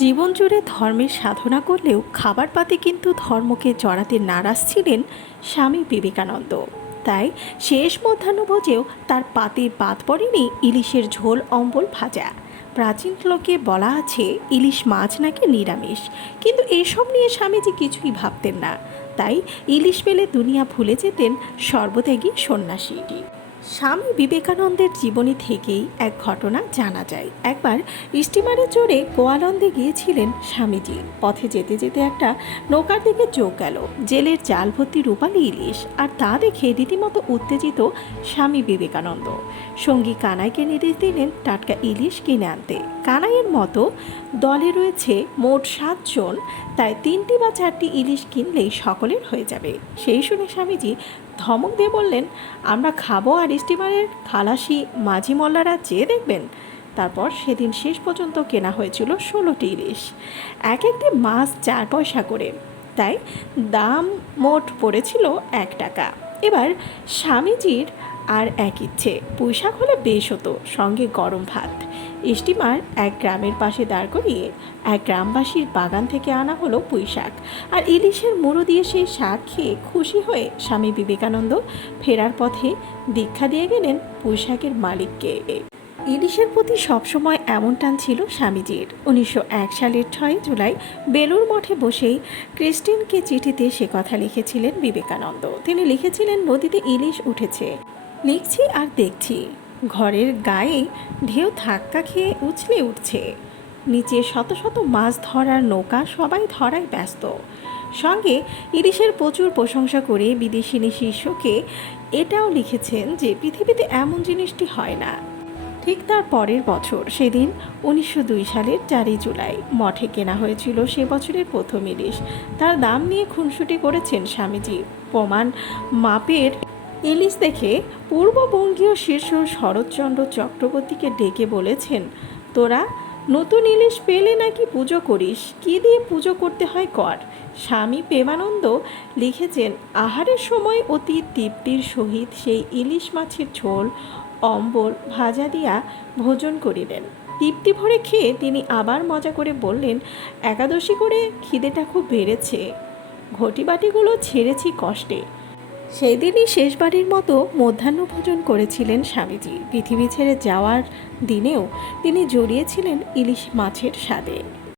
জীবন জুড়ে ধর্মের সাধনা করলেও খাবার পাতে কিন্তু ধর্মকে জড়াতে নারাজ ছিলেন স্বামী বিবেকানন্দ। তাই শেষ মধ্যাহ্নভোজেও তার পাতে বাদ পড়েনি ইলিশের ঝোল অম্বল ভাজা। প্রাচীন শ্লোকে বলা আছে ইলিশ মাছ নাকি নিরামিষ, কিন্তু এসব নিয়ে স্বামীজি কিছুই ভাবতেন না। তাই ইলিশ পেলে দুনিয়া ভুলে যেতেন সর্বত্যাগী সন্ন্যাসী। স্বামী বিবেকানন্দের জীবনী থেকেই এক ঘটনা জানা যায়। একবার স্টিমারে চড়ে গোয়ালন্দে গিয়েছিলেন স্বামীজি। পথে যেতে যেতে একটা নৌকার দিকে চোখ গেল, জেলের জাল ভর্তি রূপালী ইলিশ। আর তা দেখে রীতিমতো উত্তেজিত স্বামী বিবেকানন্দ সঙ্গী কানাইকে নির্দেশ দিলেন টাটকা ইলিশ কিনে আনতে। কানাইয়ের মতো দলে রয়েছে মোট 7 জন, তাই 3টি বা 4টি ইলিশ কিনলেই সকলের হয়ে যাবে। সেই শুনে স্বামীজি ধমক দিয়ে বললেন, আমরা খাবো আর স্টিমারের খালাসি মাঝি মোল্লারা চেয়ে দেখবেন। তারপর সেদিন শেষ পর্যন্ত কেনা হয়েছিল 16টি ইলিশ, এক একটি মাছ 4 পয়সা করে। তাই দাম মোট পড়েছিল 1 টাকা। এবার স্বামীজির আর এক ইচ্ছে, পুঁইশাক হলে বেশ হতো, সঙ্গে গরম ভাত। স্টিমার এক গ্রামের পাশে দাঁড় করিয়ে এক গ্রামবাসীর বাগান থেকে আনা হলো পুঁইশাক আর ইলিশের মুড়ো দিয়ে সেই শাক খেয়ে খুশি হয়ে স্বামী বিবেকানন্দ ফেরার পথে দীক্ষা দিয়ে গেলেন পুঁইশাকের মালিককে। ইলিশের প্রতি সবসময় এমন টান ছিল স্বামীজির। 1901 সালের 6 জুলাই বেলুর মঠে বসেই ক্রিস্টিনকে চিঠিতে সে কথা লিখেছিলেন বিবেকানন্দ। তিনি লিখেছিলেন, নদীতে ইলিশ উঠেছে, লিখছি আর দেখছি, ঘরের গায়ে ঢেউ ধাক্কা খেয়ে উছলে উঠছে, নিচে শত শত মাছ ধরার নৌকা, সবাই ধরায় ব্যস্ত। সঙ্গে ইলিশের প্রচুর প্রশংসা করে বিদেশিনী শিষ্যকে এটাও লিখেছেন যে পৃথিবীতে এমন জিনিসটি হয় না। ঠিক তার পরের বছর, সেদিন 1902 সালের 4 জুলাই মঠে কেনা হয়েছিল সে বছরের প্রথম ইলিশ। তার দাম নিয়ে খুনসুটি করেছেন স্বামীজি। প্রমাণ মাপের ইলিশ দেখে পূর্ববঙ্গীয় শীর্ষ শরৎচন্দ্র চক্রবর্তীকে ডেকে বলেছেন, তোরা নতুন ইলিশ পেলে নাকি পুজো করিস, কি দিয়ে পুজো করতে হয় কর। স্বামী প্রেমানন্দ লিখেছেন, আহারের সময় অতি তৃপ্তির সহিত সেই ইলিশ মাছের ঝোল অম্বল ভাজা দিয়া ভোজন করিলেন। তৃপ্তি ভরে খেয়ে তিনি আবার মজা করে বললেন, একাদশী করে খিদেটা খুব বেড়েছে, ঘটিবাটিগুলো ছেড়েছি কষ্টে। সেই দিনই শেষবারের মতো মধ্যাহ্নভোজন করেছিলেন স্বামীজি। পৃথিবী ছেড়ে যাওয়ার দিনেও তিনি জড়িয়েছিলেন ইলিশ মাছের স্বাদে।